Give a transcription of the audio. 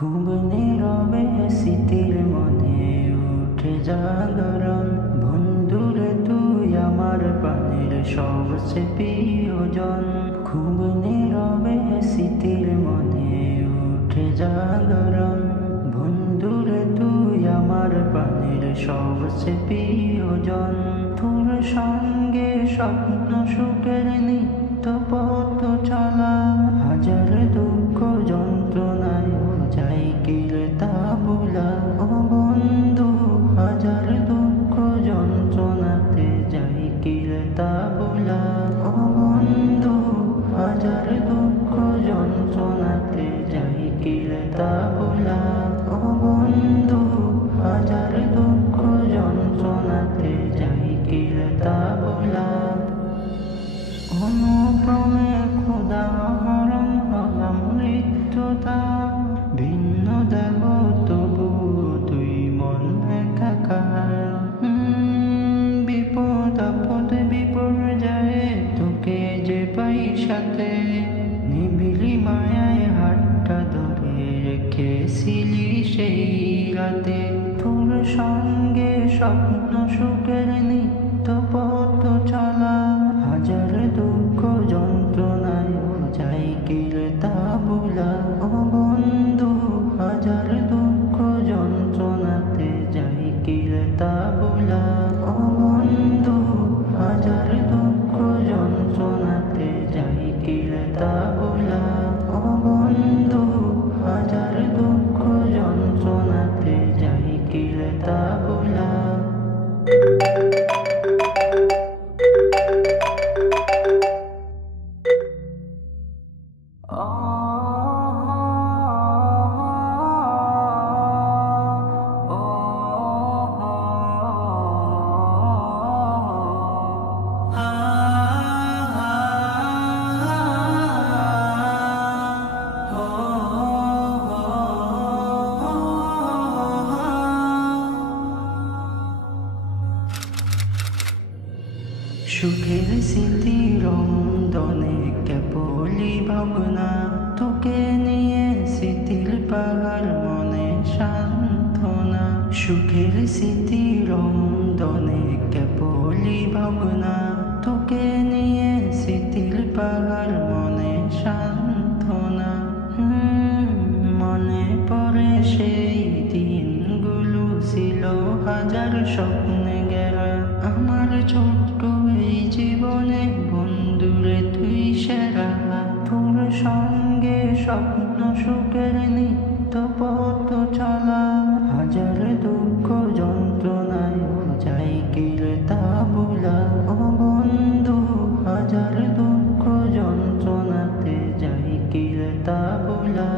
খুব নীরবে স্মৃতির মনে উঠে জাগরণ। বন্ধুরে, তুই আমার প্রাণের সবচেয়ে প্রিয়জন। খুব নীরবে স্মৃতির মনে উঠে জাগরণ। বন্ধুরে, তুই আমার প্রাণের সবচেয়ে প্রিয়জন। তোর সঙ্গে স্বপ্ন, সুখের নিত্য পথ চলা। হাজার দুঃখ যন্ত্রণায় তা বলা ও বন্ধু, হাজার দুঃখ যন্ত্রণাতে যাই তা বলা অনুক্রমে খোদা হরণ হলাম মৃত্যুতা। ভিন্ন রেখেছিলি সেই রাতে তোর সঙ্গে স্বপ্ন সুখের নিত্য সুখের স্মৃতি রন্দনে কেবলি ভাবনা তোকে নিয়ে স্মৃতির পাহাড় মনে সান্ত্বনা। সুখের স্মৃতি রন্দনে কেবলি ভাবনা তোকে নিয়ে স্মৃতির পাহাড় মনে সান্ত্বনা। মনে পড়ে সেই দিনগুলো ছিল হাজার স্বপ্নে গেরা। আমার ছোট্ট এই জীবনে বন্ধুরে তুই সেরা। তোর সঙ্গে স্বপ্ন, সুখের নিত্য পথ চলা। হাজার দুঃখ যন্ত্রণায় যাই তা বলা ও বন্ধু, হাজার দুঃখ যন্ত্রণাতে যাই তা বলা